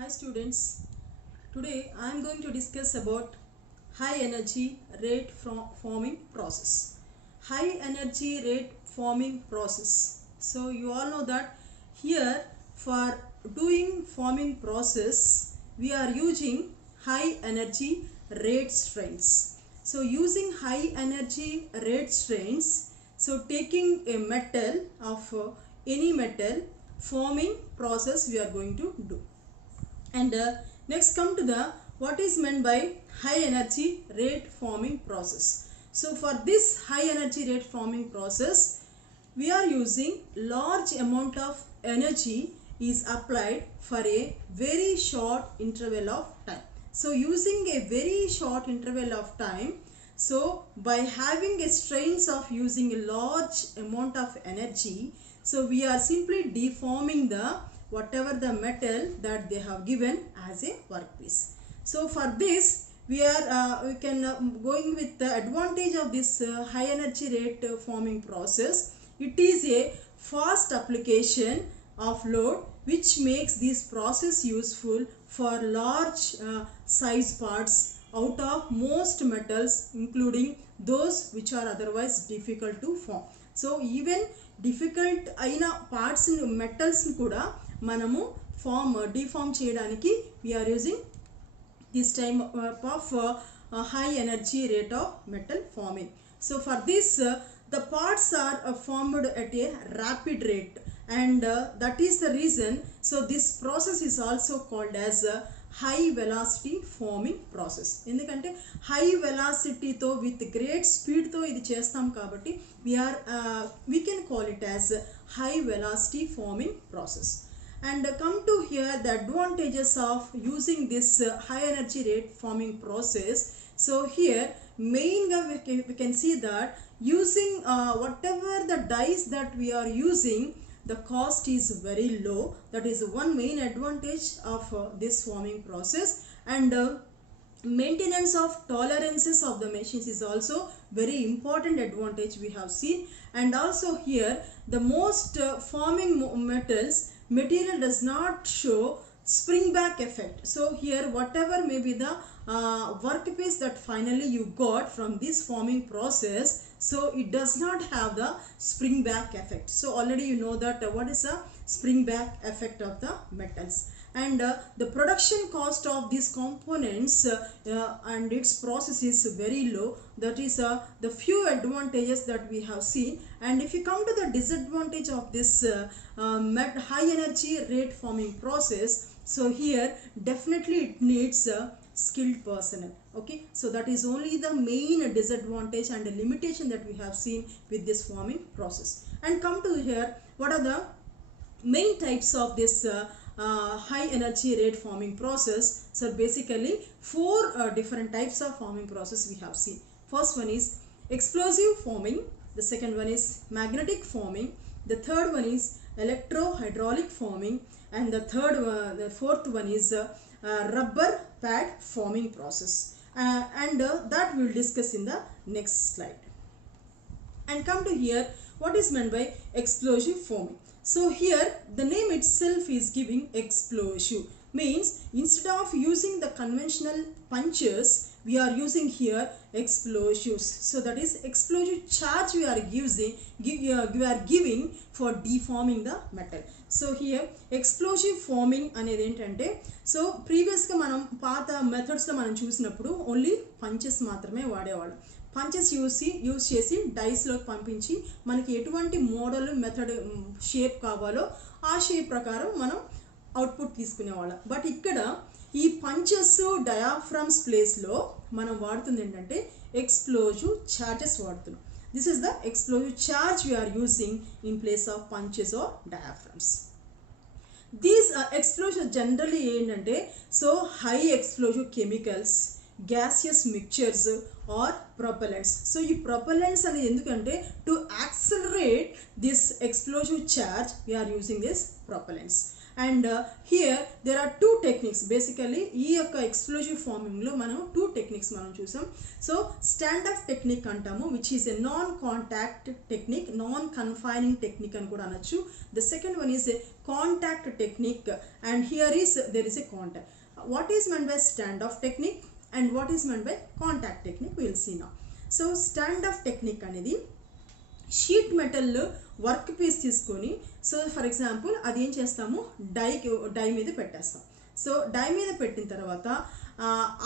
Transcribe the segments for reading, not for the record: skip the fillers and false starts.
Hi students, today I am going to discuss about high energy rate forming process. High energy rate forming process. So you all know that here for doing forming process we are using high energy rate strains. So using high energy rate strains, so taking a metal of any metal forming process we are going to do. And next come to the what is meant by high energy rate forming process. So for this high energy rate forming process we are using large amount of energy is applied for a very short interval of time. So using a very short interval of time, so by having a strains of using a large amount of energy, so we are simply deforming the whatever the metal that they have given as a workpiece. So for this we can going with the advantage of this high energy rate forming process. It is a fast application of load which makes this process useful for large size parts out of most metals, including those which are otherwise difficult to form. So even difficult అయిన parts in metals kuda మనము deform చేయడానికి we are using this type of high energy rate of metal forming. So for this the parts are formed at a rapid rate, and that is the reason, so this process is also called as high velocity forming process. ఎందుకంటే హై వెలాసిటీతో with great స్పీడ్తో ఇది చేస్తాం కాబట్టి we can call it as high velocity forming process. And come to here the advantages of using this high energy rate forming process. So here mainly we can see that using whatever the dies that we are using, the cost is very low. That is one main advantage of this forming process. And maintenance of tolerances of the machines is also very important advantage we have seen. And also here the most forming material does not show spring back effect. So here whatever may be the workpiece that finally you got from this forming process, so it does not have the spring back effect. So already you know that what is a spring back effect of the metals. And the production cost of these components and its process is very low. That is the few advantages that we have seen. And if you come to the disadvantage of this high energy rate forming process, so here definitely it needs skilled personnel. Okay, so that is only the main disadvantage and the limitation that we have seen with this forming process. And come to here, what are the main types of this high energy rate forming process? So basically four different types of forming process we have seen. First one is explosive forming, the second one is magnetic forming, the third one is electro-hydraulic forming, and the fourth one is rubber pad forming process. And that we will discuss in the next slide. And come to here, what is meant by explosive forming? So here the name itself is giving explosive, means instead of using the conventional punches we are using here explosives. So that is explosive charge we are giving for deforming the metal. So here explosive forming అనేది ఏంటంటే, సో ప్రీవియస్గా మనం పాత మెథడ్స్లో మనం చూసినప్పుడు only punches మాత్రమే వాడేవాళ్ళం. పంచెస్ యూస్ చేసి డైస్లోకి పంపించి మనకి ఎటువంటి మోడల్ మెథడ్ షేప్ కావాలో ఆ షేప్ ప్రకారం మనం అవుట్పుట్ తీసుకునేవాళ్ళం. బట్ ఇక్కడ ఈ పంచెస్ డయాఫ్రమ్స్ ప్లేస్లో మనం వాడుతుంది ఏంటంటే ఎక్స్ప్లోజివ్ చార్జెస్ వాడుతున్నాం. This is the explosive charge we are using in place of punches or diaphragms. These explosive generally ఏంటంటే, so high explosive chemicals, gaseous mixtures or propellants. So ఈ propellants అనేది ఎందుకంటే to accelerate this explosive charge we are using this propellants. And here there are two techniques. Basically ఈ యొక్క explosive ఫార్మింగ్లో మనం two techniques మనం చూసాం. సో స్టాండ్ ఆఫ్ టెక్నిక్ అంటాము, which is a non contact technique, non confining technique అని కూడా అనొచ్చు. The second one is a contact technique, and here is there is a contact. What is meant by stand off technique and what is meant by contact technique, we will see now. So stand off technique అనేది sheet metal work piece తీసుకొని, so for example అది ఏం చేస్తాము, డై మీద పెట్టేస్తాం. So die మీద పెట్టిన తర్వాత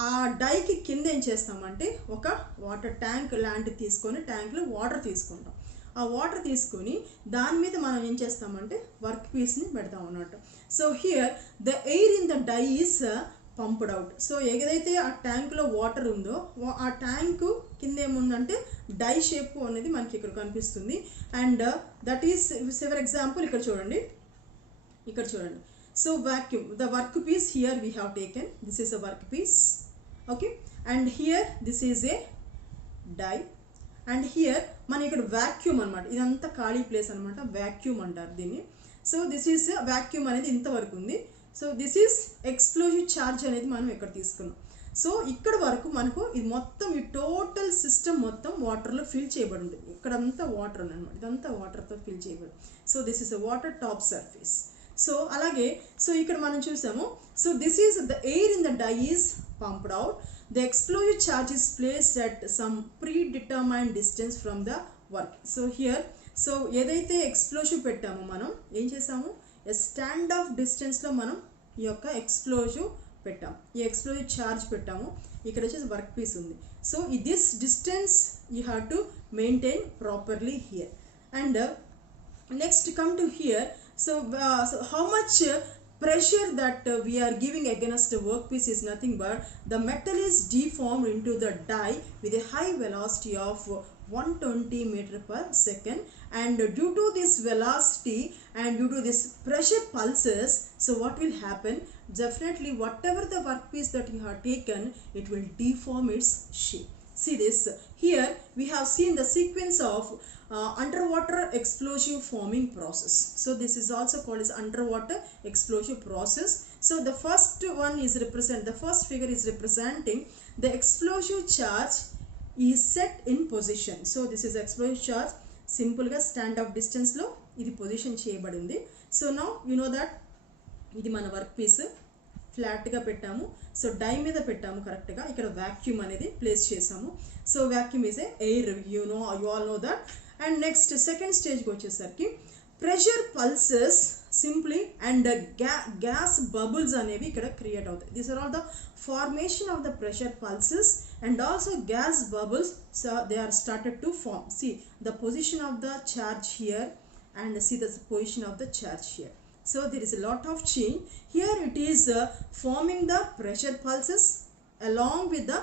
ఆ డైకి కింద ఏం చేస్తామంటే ఒక వాటర్ ట్యాంక్ లాంటిది తీసుకొని, ట్యాంక్లో వాటర్ తీసుకుంటాం. ఆ వాటర్ తీసుకొని దాని మీద మనం ఏం చేస్తామంటే వర్క్ పీస్ని పెడతాం అన్నట్టు. So here the air in the die is pumped out. So ఏదైతే ఆ ట్యాంక్లో వాటర్ ఉందో ఆ ట్యాంకు కింద ఏముందంటే డై షేప్ అనేది మనకి ఇక్కడ కనిపిస్తుంది. And that is for example ఇక్కడ చూడండి, ఇక్కడ చూడండి. So vacuum, the work piece here we have taken, this is a work piece, okay, and here this is a die, and here మన ఇక్కడ vacuum అనమాట, ఇదంతా ఖాళీ ప్లేస్ అనమాట, vacuum అంటారు దీన్ని. సో దిస్ ఈస్ vacuum అనేది ఇంతవరకు ఉంది. So this is explosive charge అనేది మనం ఇక్కడ తీసుకున్నాం. సో ఇక్కడ వరకు మనకు ఇది మొత్తం ఈ టోటల్ సిస్టమ్ మొత్తం వాటర్లో ఫిల్ చేయబడి ఉంటుంది. ఇక్కడంతా వాటర్ అనమాట, ఇదంతా వాటర్తో ఫిల్ చేయబడి. So this is a water top surface. So అలాగే సో ఇక్కడ మనం చూసాము. So this is the air in the die is pumped out. The explosive charge is placed at some predetermined distance from the work. So here so ఏదైతే explosive పెట్టామో మనం ఏం చేసాము, stand of డిస్టెన్స్లో మనం ఈ యొక్క ఎక్స్ప్లోజివ్ పెట్టాము, ఈ ఎక్స్ప్లోజివ్ ఛార్జ్ పెట్టాము. ఇక్కడ వచ్చేసి వర్క్ పీస్ ఉంది. So this distance you have to maintain properly here. And next come to hear. So how much pressure that we are giving against the workpiece is nothing but the metal is deformed into the die with a high velocity of 120 meter per second, and due to this velocity and due to this pressure pulses, so what will happen, definitely whatever the workpiece that you have taken, it will deform its shape. See this here, we have seen the sequence of underwater explosive forming process. So this is also called as underwater explosive process. So the first one is the first figure is representing the explosive charge is set in position. So this is explosive charge, simple ga stand off distance lo idi position cheyabadindi. So now you know that idi mana work piece flat గా పెట్టాము. So die మీద పెట్టాము కరెక్ట్గా. ఇక్కడ వాక్యూమ్ అనేది place చేసాము. So vacuum is a air, you all know that. And next second స్టేజ్కి వచ్చేసరికి pressure pulses simply and gas bubbles అనేవి ఇక్కడ క్రియేట్ అవుతాయి. These are all the formation of the pressure pulses and also gas bubbles. So they are started to form. See the position of the charge here and see the position of the charge here. So there is a lot of change here. It is forming the pressure pulses along with the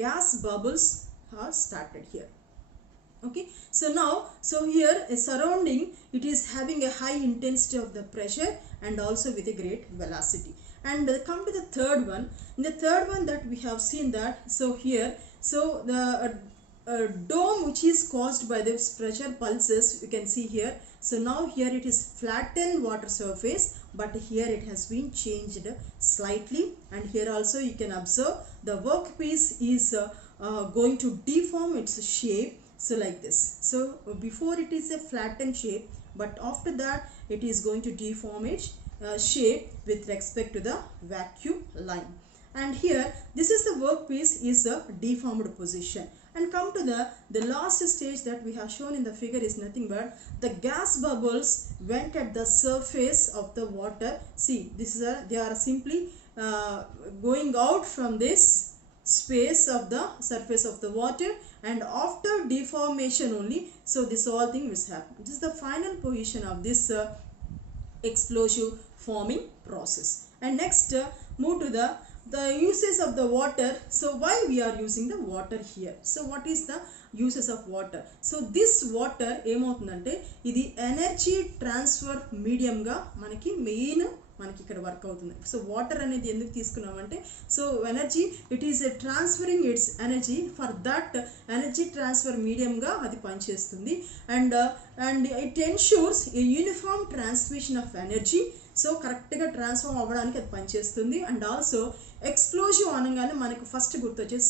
gas bubbles are started here. Okay, so now so here a surrounding, it is having a high intensity of the pressure and also with a great velocity. And come to the third one. In the third one that we have seen that, so here so the dome which is caused by this pressure pulses, you can see here. So now here it is flattened water surface, but here it has been changed slightly, and here also you can observe the workpiece is going to deform its shape. So like this. So before it is a flattened shape, but after that it is going to deform its shape with respect to the vacuum line. And here this is the workpiece is a deformed position. And come to the last stage that we have shown in the figure is nothing but the gas bubbles went at the surface of the water. See, this is they are simply going out from this space of the surface of the water, and after deformation only, so this whole thing will happen. This is the final position of this explosive forming process. And next move to the uses of the water. So why we are using the water here? So what is the uses of water? So this water ఏమవుతుందంటే ఇది energy transfer మీడియంగా మనకి మెయిన్ మనకి ఇక్కడ వర్క్ అవుతుంది. So water అనేది ఎందుకు తీసుకున్నామంటే, so energy it is transferring its energy, for that energy transfer మీడియంగా అది పనిచేస్తుంది. And and it ensures a uniform transmission of energy. So కరెక్ట్గా ట్రాన్స్ఫార్మ్ అవ్వడానికి అది పనిచేస్తుంది. అండ్ ఆల్సో ఎక్స్ప్లోజివ్ అనగానే మనకు ఫస్ట్ గుర్తొచ్చేది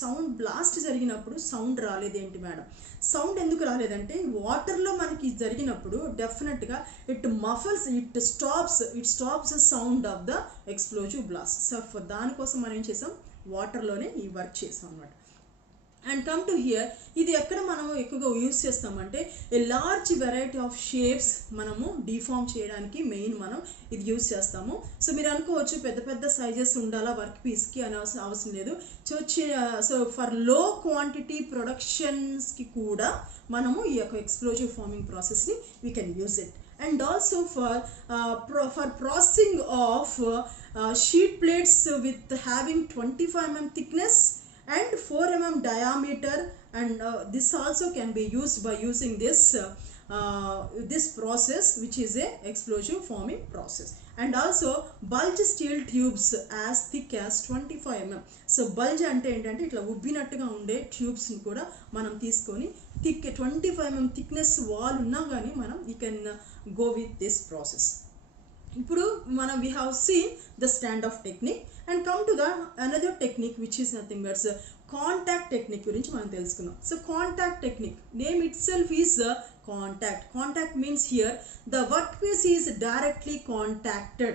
సౌండ్ బ్లాస్ట్ జరిగినప్పుడు సౌండ్ రాలేదేంటి మేడం, సౌండ్ ఎందుకు రాలేదంటే వాటర్లో మనకి జరిగినప్పుడు డెఫినెట్గా it muffles, it stops sound of the explosive blast. So దానికోసం మనం ఏం చేసాం, వాటర్లోనే ఈ వర్క్ చేసాం అన్నమాట. అండ్ కమ్ టు హియర్, ఇది ఎక్కడ మనము ఎక్కువగా యూస్ చేస్తామంటే a large variety of shapes మనము డిఫార్మ్ చేయడానికి మెయిన్ మనం ఇది యూస్ చేస్తాము. సో మీరు అనుకోవచ్చు పెద్ద పెద్ద సైజెస్ ఉండాలా వర్క్ పీస్కి అని అవసరం లేదు. సో ఫర్ లో క్వాంటిటీ ప్రొడక్షన్స్కి కూడా మనము ఈ యొక్క ఎక్స్ప్లోజివ్ ఫార్మింగ్ ప్రాసెస్ని we can use it. And also for processing of sheet plates with having 25 mm thickness and 4 mm diameter, and this also can be used by using this process, which is a explosive forming process. And also bulge steel tubes as thick as 25 mm. so bulge ante entante itla ubbinattuga unde tubes ni kuda manam teeskoni thick 25 mm thickness wall unna gaani manam we can go with this process. ఇప్పుడు మనం we have seen the stand off technique and come to the another technique which is nothing but contact technique గురించి మనం తెలుసుకుందాం. So contact technique name itself is contact means here the workpiece is directly contacted,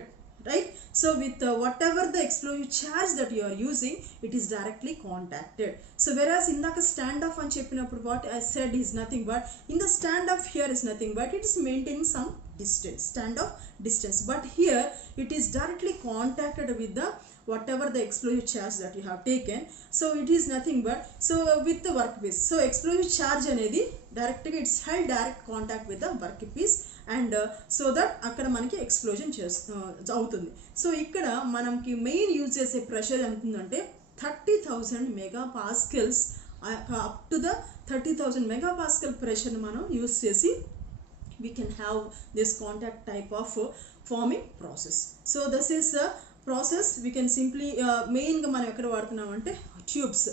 right? So with whatever the explosive charge that you are using, it is directly contacted. So whereas indaka stand off అని చెప్పినప్పుడు what I said is nothing but in the stand off here is nothing but it is maintaining some distance, stand off distance, but here it is directly contacted with the whatever the explosive charge that you have taken. So it is nothing but so with the workpiece, so explosive charge అనేది డైరెక్ట్గా it's held direct contact with the workpiece and so that అక్కడ మనకి ఎక్స్ప్లోజన్ అవుతుంది. సో ఇక్కడ మనకి main use చేసే ప్రెషర్ ఎంత ఉందంటే 30,000 megapascals, అప్ టు ద 30,000 megapascal ప్రెషర్ని మనం యూజ్ చేసి we can have this contact type of forming process. So this is a process we can simply main ga మనం ఎక్కడ వాడుతున్నాం అంటే ట్యూబ్స్,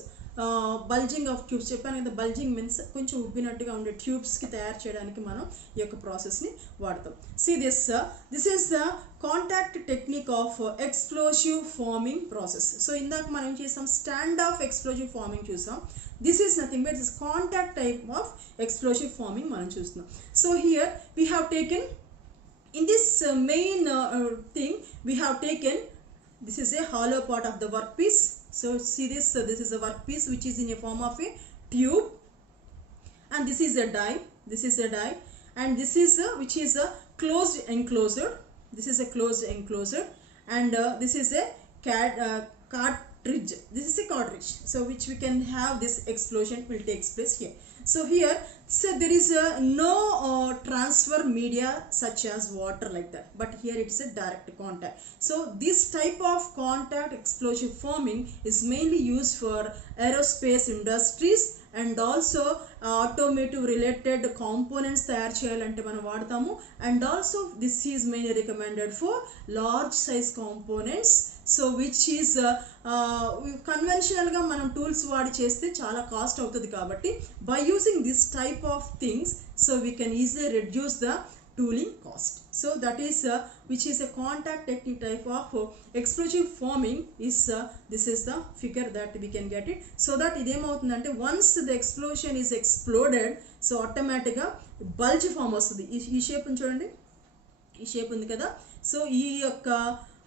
బల్జింగ్ ఆఫ్ ట్యూబ్స్ చెప్పాను కదా, బల్జింగ్ మీన్స్ కొంచెం ఉబ్బినట్టుగా ఉండే ట్యూబ్స్కి తయారు చేయడానికి మనం ఈ యొక్క ప్రాసెస్ని వాడతాం. See this is the contact technique of explosive forming process. So ఇందాక మనం చేసాం స్టాండ్ ఆఫ్ ఎక్స్ప్లోజివ్ ఫార్మింగ్ చూసాం. This is nothing but this contact type of explosive forming మనం చూస్తున్నాం. So here we have taken in this main thing we have taken, this is a hollow part of the workpiece. So see this is a workpiece which is in a form of a tube, and this is a die, and this is which is a closed enclosure, this is a closed enclosure, and this is a cartridge, this is a cartridge, so which we can have this explosion will takes place here. So here there is no transfer media such as water like that, but here it is a direct contact. So this type of contact explosive forming is mainly used for aerospace industries and also automotive related components తయారు చేయాలంటే మనం వాడతాము. And also this is mainly recommended for large size components, so which is కన్వెన్షనల్గా మనం tools వాడి చేస్తే చాలా cost అవుతుంది కాబట్టి by using this type of things so we can easily reduce the tooling cost. So that is which is a contact technique type of explosive forming is this is the figure that we can get it. So that ఇదేమవుతుందంటే once the explosion is exploded so ఆటోమేటిక్గా bulge form వస్తుంది. ఈ షేప్ చూడండి, ఈ షేప్ ఉంది కదా. సో ఈ యొక్క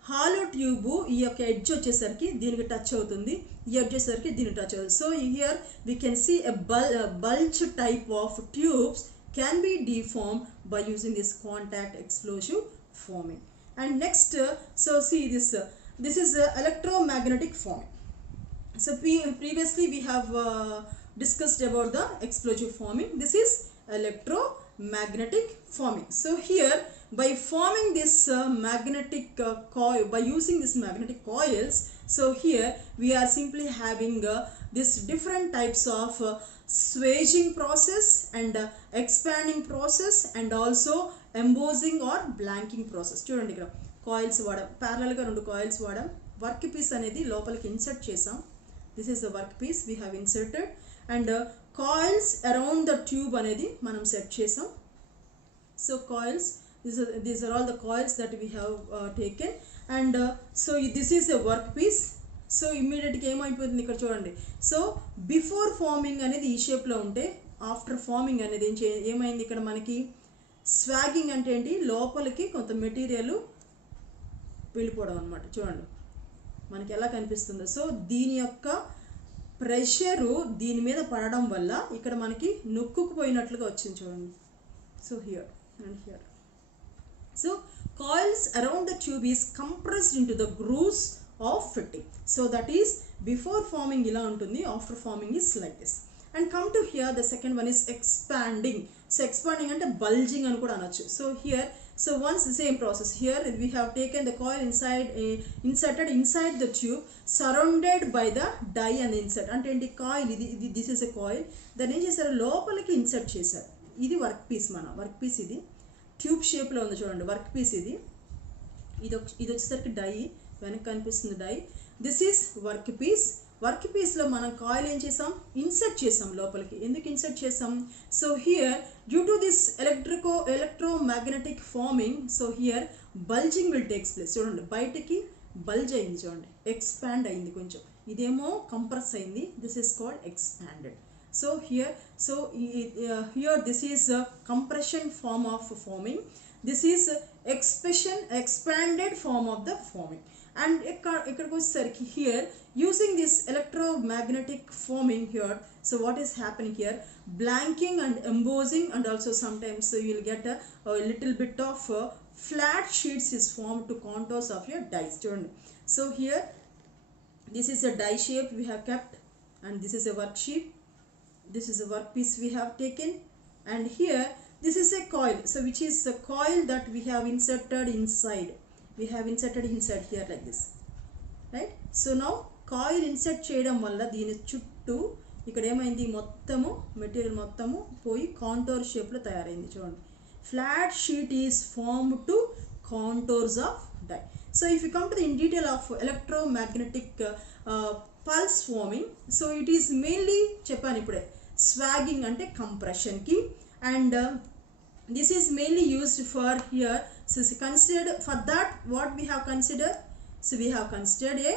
హాలో ట్యూబ్ ఈ యొక్క ఎడ్జ్ వచ్చేసరికి దీనికి టచ్ అవుతుంది, ఈ ఎడ్జ్ వచ్చేసరికి దీనికి టచ్ అవుతుంది. So here we can see a bulge type of tubes can be deformed by using this contact explosive forming. And next so see this is electromagnetic forming. So previously we have discussed about the explosive forming. This is electromagnetic forming. So here by forming this magnetic coil, by using this magnetic coils, so here we are simply having this different types of swaging process and expanding process and also embossing or blanking process. చూడండి ఇక్కడ కాయిల్స్ వాడాం, ప్యారలల్గా 2 కాయిల్స్ వాడాం, work piece అనేది లోపలికి insert చేసాం. This is the work piece we have inserted and coils around the tube అనేది మనం సెట్ చేసాం. So coils, these are all the coils that we have taken, and so this is a workpiece. So ఇమ్మీడియట్గా ఏమైపోతుంది ఇక్కడ చూడండి. So before farming అనేది ఈ షేప్లో ఉంటే ఆఫ్టర్ ఫార్మింగ్ అనేది ఏమైంది ఇక్కడ మనకి స్వాగింగ్ అంటే ఏంటి, లోపలికి కొంత మెటీరియల్ వెళ్ళిపోవడం అనమాట. చూడండి మనకి ఎలా కనిపిస్తుందో. సో దీని యొక్క ప్రెషరు దీని మీద పడడం వల్ల ఇక్కడ మనకి నొక్కుకుపోయినట్లుగా వచ్చింది చూడండి. So here and here. So coils around the tube is compressed into the grooves of fitting. So that is before forming ila untundi, after forming is like this. And come to here, the second one is expanding. So expanding ante bulging ani kuda anachu. So here, so once the same process, here we have taken the coil inside, inserted inside the tube, surrounded by the die and insert. Ante enti coil idi this is a coil, then em chesaru lopaliki insert chesaru. Idi work piece, mana work piece idi tube షేప్లో ఉంది చూడండి. Work piece ఇది వచ్చేసరికి die, వెనక్కి కనిపిస్తుంది die. This is work piece. Work పీస్లో మనం coil ఏం చేసాం, ఇన్సర్ట్ చేసాం లోపలికి. ఎందుకు ఇన్సర్ట్ చేసాం? So here due to this electromagnetic farming, so here bulging will takes place. చూడండి బయటికి బల్జ్ అయింది చూడండి, ఎక్స్పాండ్ అయింది కొంచెం. ఇదేమో కంప్రెస్ అయింది. This is called expanded. So here, here this is a compression form of forming. This is expanded form of the forming. And ikkada vachesariki here, using this electromagnetic forming here, so what is happening here, blanking and embossing, and also sometimes so you will get a little bit of flat sheets is formed to contours of your dies. So here this is a die shape we have kept, and this is a work sheet. This is a workpiece we have taken, and here this is a coil, so which is a coil that we have inserted inside. We have inserted inside here like this, right? So now coil insert చేయడం వల్ల దీని చుట్టూ ఇక్కడ ఏమైంది, మొత్తము మెటీరియల్ మొత్తము పోయి కాంటోర్ షేప్లో తయారైంది చూడండి. Flat sheet is formed to contours of die. So if you come to the in detail of electromagnetic pulse forming, so it is mainly చెప్పాను ఇప్పుడే swagging అంటే compression కి, and this is mainly used for here. So considered for that, what we have considered, so we have considered a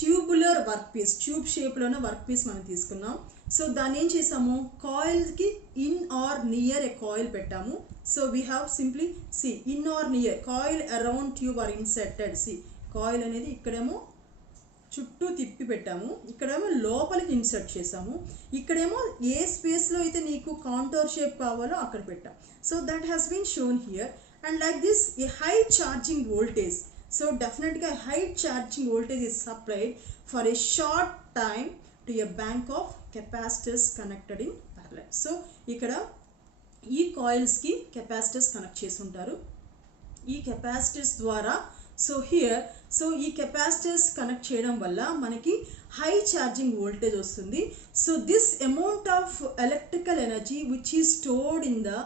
tubular workpiece. Tube షేప్లోనే work piece మనం తీసుకున్నాం. So దాన్ని ఏం చేసాము, కాయిల్కి in or near a coil పెట్టాము. So we have simply C in or near coil around tube or inserted. C coil అనేది ఇక్కడేమో చుట్టూ తిప్పి పెట్టాము, ఇక్కడేమో లోపలికి ఇన్సర్ట్ చేసాము, ఇక్కడేమో ఏ స్పేస్లో అయితే నీకు కాంటోర్ షేప్ కావాలో అక్కడ పెట్టాం. So that has been shown here. And like this a high charging voltage. So definitely a high charging voltage is supplied for a short time to a bank of capacitors connected in parallel. So ikkada ee coils ki capacitors connect chesi untaru. Ee capacitors dwara, so here, so ee capacitors connect cheyadam valla manaki high charging voltage vastundi. So this amount of electrical energy which is stored in the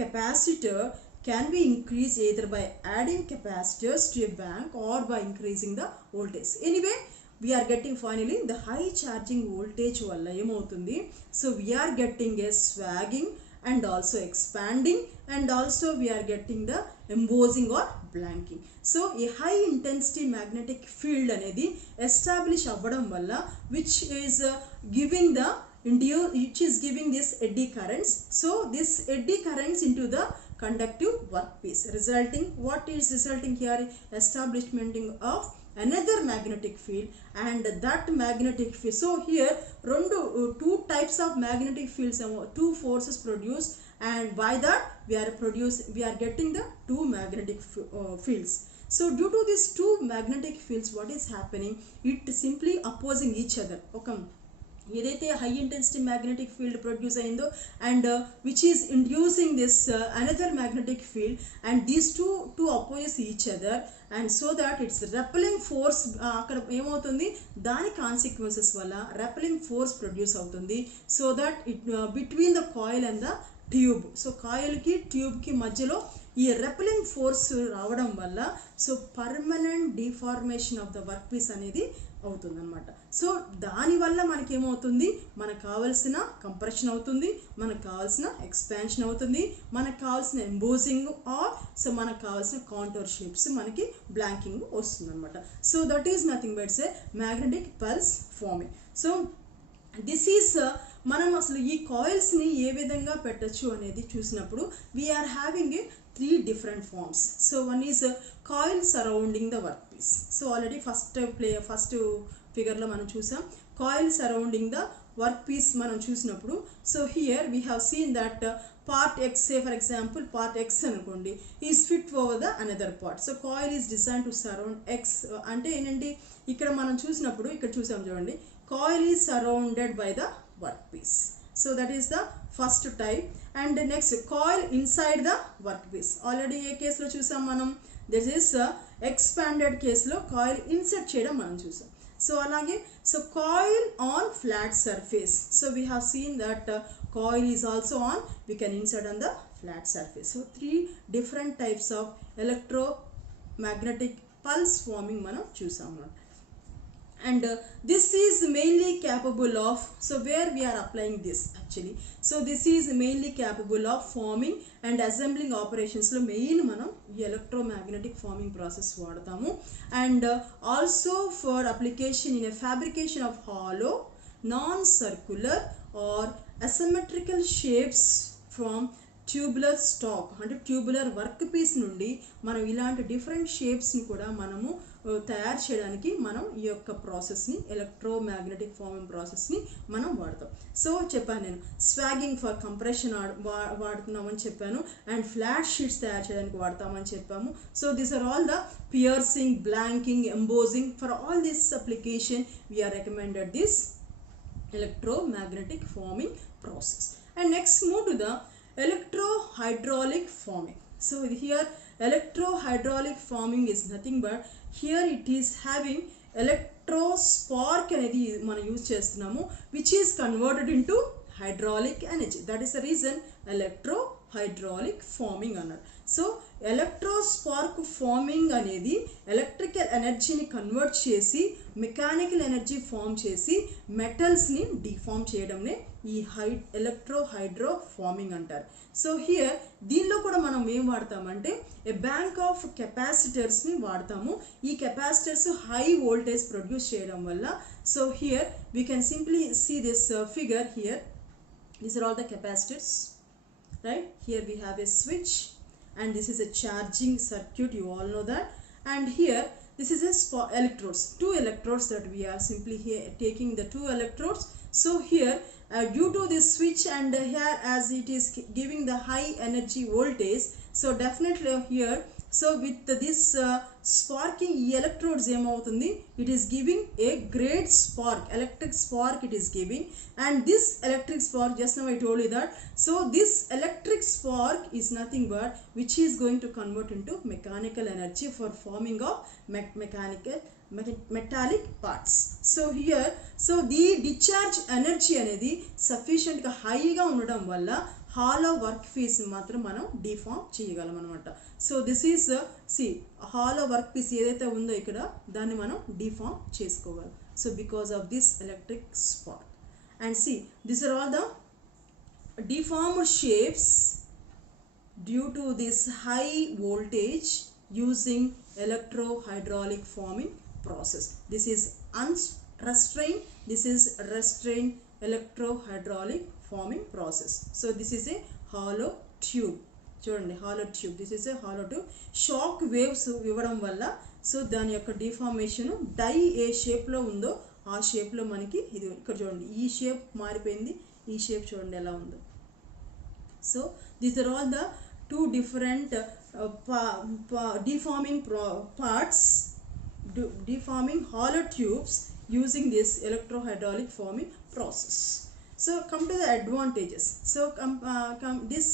capacitor can be increased either by adding capacitors to a bank or by increasing the voltage. Anyway, we are getting finally the high charging voltage valla em avutundi. So we are getting a swagging and also expanding, and also we are getting the embossing or blanking. So a high intensity magnetic field anedi establish avvadam valla, which is giving the which is giving this eddy currents. So this eddy currents into the conductive workpiece, resulting, what is resulting here, establishment of another magnetic field, and that magnetic field. So here two types of magnetic fields, two forces produced, and by that we are getting the two magnetic fields. So due to these two magnetic fields, what is happening, it simply opposing each other. Okay, ఏదైతే high intensity magnetic field produce అయిందో and which is inducing this another magnetic field, and these two opposes each other, and so that its repelling force అక్కడ ఏమవుతుంది, దాని consequences వల్ల repelling force produce అవుతుంది. So that it between the coil and the tube. So కాయిల్కి ట్యూబ్కి మధ్యలో ఈ repelling force రావడం వల్ల so permanent deformation of the work piece అనేది అవుతుందన్నమాట. సో దానివల్ల మనకేమవుతుంది, మనకు కావాల్సిన కంప్రెషన్ అవుతుంది, మనకు కావాల్సిన ఎక్స్పాన్షన్ అవుతుంది, మనకు కావాల్సిన ఎంబోజింగ్ ఆర్ సో మనకు కావాల్సిన కాంటోర్ షేప్స్ మనకి బ్లాంకింగ్ వస్తుంది అనమాట. So that is nothing but a magnetic pulse forming. So this is మనం అసలు ఈ కాయిల్స్ని ఏ విధంగా పెట్టచ్చు అనేది చూసినప్పుడు we are having a 3 different forms. So one is coil surrounding the workpiece. So already first figure lo manam chusam coil surrounding the workpiece manam chusinappudu. So here we have seen that part X, say for example part X anukondi, is fit over the another part. So coil is designed to surround X ante enandi ikkada manam chusinappudu ikkada chusam chudandi, coil is surrounded by the workpiece. So that is the first type. And next coil inside the workpiece. Already ఏ కేసులో చూసాం మనం, this is expanded కేసులో coil insert చేయడం మనం చూసాం. సో అలాగే so coil on flat surface. So we have seen that coil is also on, we can insert on the flat surface. So 3 different types of electromagnetic pulse forming మనం చూసాం. And this is mainly capable of, so where we are applying this actually, so this is mainly capable of forming and assembling operations lo main manam electromagnetic forming process vaadtamu. And also for application in a fabrication of hollow non circular or asymmetrical shapes from tubular stock, అంటే tubular work piece నుండి మనం ఇలాంటి డిఫరెంట్ షేప్స్ని కూడా మనము తయారు చేయడానికి మనం ఈ యొక్క ప్రాసెస్ని ఎలక్ట్రోమాగ్నెటిక్ ఫార్మింగ్ ప్రాసెస్ని మనం వాడతాం. సో చెప్పాను నేను స్వాగింగ్ ఫర్ కంప్రెషన్ వాడుతున్నామని చెప్పాను, అండ్ ఫ్లాట్ షీట్స్ తయారు చేయడానికి వాడతామని చెప్పాము. So these are all the piercing, blanking, embossing. For all this application we are recommended this electromagnetic forming process. And next move to the electrohydraulic forming. So here electrohydraulic forming is nothing but here it is having electro spark అనేది మనం యూజ్ చేస్తున్నాము, which is converted into hydraulic energy. That is the reason electrohydraulic forming అన్నారు. సో ఎలక్ట్రోస్పార్క్ ఫార్మింగ్ అనేది ఎలక్ట్రికల్ ఎనర్జీని కన్వర్ట్ చేసి mechanical energy form చేసి మెటల్స్ని డిఫార్మ్ చేయడంనే ఈ ఎలక్ట్రోహైడ్రో ఫార్మింగ్ అంటారు. సో హియర్ దీనిలో కూడా మనం ఏం వాడతామంటే ఏ బ్యాంక్ ఆఫ్ కెపాసిటర్స్ని వాడతాము. ఈ కెపాసిటర్స్ హై వోల్టేజ్ ప్రొడ్యూస్ చేయడం వల్ల, so here we can simply see this figure here. These are all the capacitors, right? Here we have a switch and this is a charging circuit, you all know that. And here this is a electrodes, 2 electrodes that we are simply here taking the 2 electrodes. So here due to this switch and here as it is giving the high energy voltage, so definitely here, so with this sparking electrodes ఏమవుతుంది, it is giving a great spark, electric spark it is giving. And this electric spark, just now I told you that, so this electric spark is nothing but which is going to convert into mechanical energy for forming of metallic parts. So here, so the discharge energy అనేది sufficient గా high గా ఉండడం వల్ల hollow work piece మాత్రం మనం deform చేయగలం అనమాట. So this is see hollow work piece ఏదైతే ఉందో ఇక్కడ దాన్ని మనం డిఫార్మ్ చేసుకోవాలి. So because of this electric spark. And see this are all the deformed shapes due to this high voltage using electrohydraulic forming process. This is unrestrained, this is restrained electrohydraulic forming process. So this is a hollow tube. చూడండి hollow tube, this is a hollow tube. Shock waves ఇవ్వడం వల్ల సో దాని యొక్క deformation die ఏ షేప్లో ఉందో ఆ షేప్లో మనకి ఇది ఇక్కడ చూడండి ఈ షేప్ మారిపోయింది, ఈ షేప్ చూడండి ఎలా ఉందో. So these are all the 2 different deforming parts, deforming hollow tubes using this electrohydraulic forming process. So come to the advantages. So this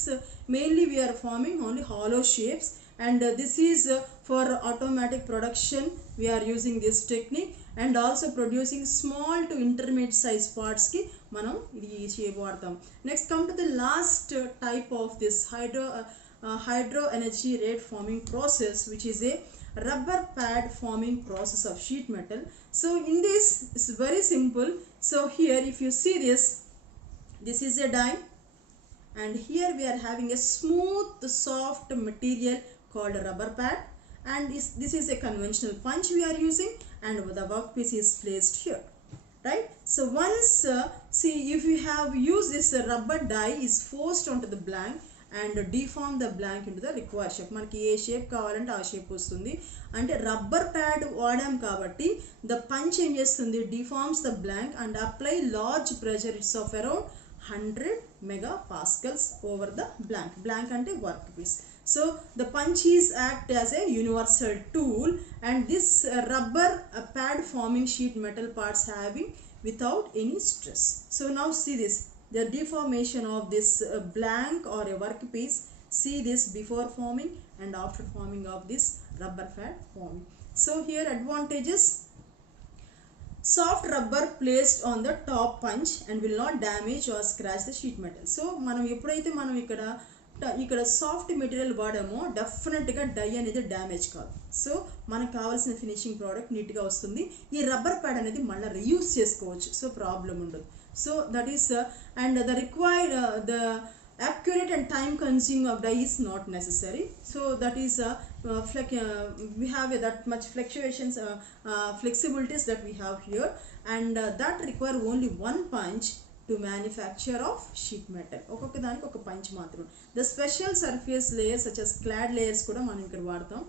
mainly we are forming only hollow shapes, and this is for automatic production we are using this technique. and also producing small to intermediate size parts ki manam idi shape vaadtam. Next come to the last type of this hydro energy rate forming process, which is a rubber pad forming process of sheet metal. So in this it's very simple. So here if you see this is a die, and here we are having a smooth soft material called rubber pad, and this is a conventional punch we are using, and the workpiece is placed here, right? So once see, if you have used this rubber die is forced onto the blank and deform the blank into the required shape. మనకి ఏ షేప్ కావాలంటే ఆ షేప్ వస్తుంది. అంటే rubber pad వాడాం కాబట్టి the punch ఏం చేస్తుంది, deforms the blank and apply large pressure. It's of around 100 megapascals over the blank ante workpiece. So the punches act as a universal tool, and this rubber pad forming sheet metal parts having without any stress. So now see this, the deformation of this blank or a workpiece. See this before forming and after forming of this rubber pad forming. So here advantages: soft rubber placed on the top punch and will not damage or scratch the sheet metal. So మనం ఎప్పుడైతే మనం ఇక్కడ soft material వాడామో డెఫినెట్గా డై అనేది డ్యామేజ్ కాదు. సో మనకు కావాల్సిన ఫినిషింగ్ ప్రోడక్ట్ నీట్గా వస్తుంది. ఈ రబ్బర్ ప్యాడ్ అనేది మళ్ళీ రీయూజ్ చేసుకోవచ్చు, సో ప్రాబ్లం ఉండదు. So that is and the required the accurate and time consuming of die is not necessary. So that is we have that much fluctuations, flexibilities that we have here, and that require only one punch to manufacture of sheet metal. ఒక్కొక్క దానికి ఒక పంచ్ మాత్రం. The special surface layers such as clad layers కూడా మనం ఇక్కడ వాడతాం.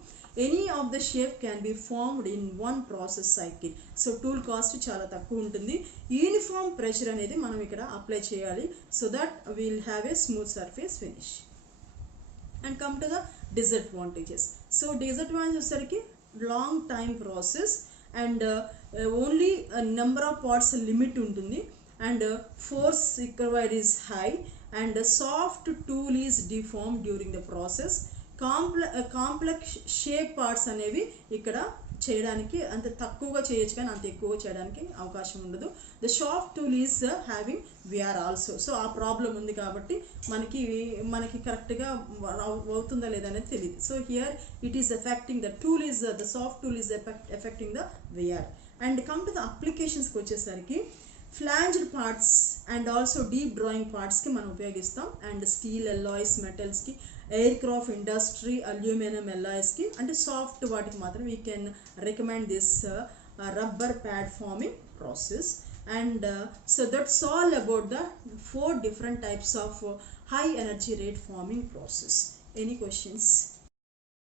Any of the shape can be formed in one process cycle. So tool cost చాలా తక్కువ ఉంటుంది. యూనిఫామ్ ప్రెషర్ అనేది మనం ఇక్కడ అప్లై చేయాలి, so that we will have a smooth surface finish. And come to the disadvantages. So disadvantages వచ్చేసరికి long time process, and only a number of parts limit ఉంటుంది, and force required is high, and soft tool is deformed during the process. Complex shape parts అనేవి ఇక్కడ చేయడానికి అంత తక్కువగా చేయొచ్చు, కానీ అంత ఎక్కువగా చేయడానికి అవకాశం ఉండదు. The sharp tool is having wear also. So ఆ ప్రాబ్లం ఉంది కాబట్టి మనకి కరెక్ట్గా అవుతుందా లేదా అనేది తెలియదు. So here it is effecting the tool is the soft tool is effecting the wear. And come to the అప్లికేషన్స్కి వచ్చేసరికి flanged parts and also deep drawing పార్ట్స్కి మనం ఉపయోగిస్తాం, అండ్ స్టీల్ అల్లాయ్స్ మెటల్స్కి, ఎయిర్క్రాఫ్ట్ ఇండస్ట్రీ అల్యూమినియం అల్లాయ్స్కి, అంటే సాఫ్ట్ వాటికి మాత్రం we can recommend this rubber pad farming process. And so that's all about the 4 different types of high energy rate forming process. Any questions?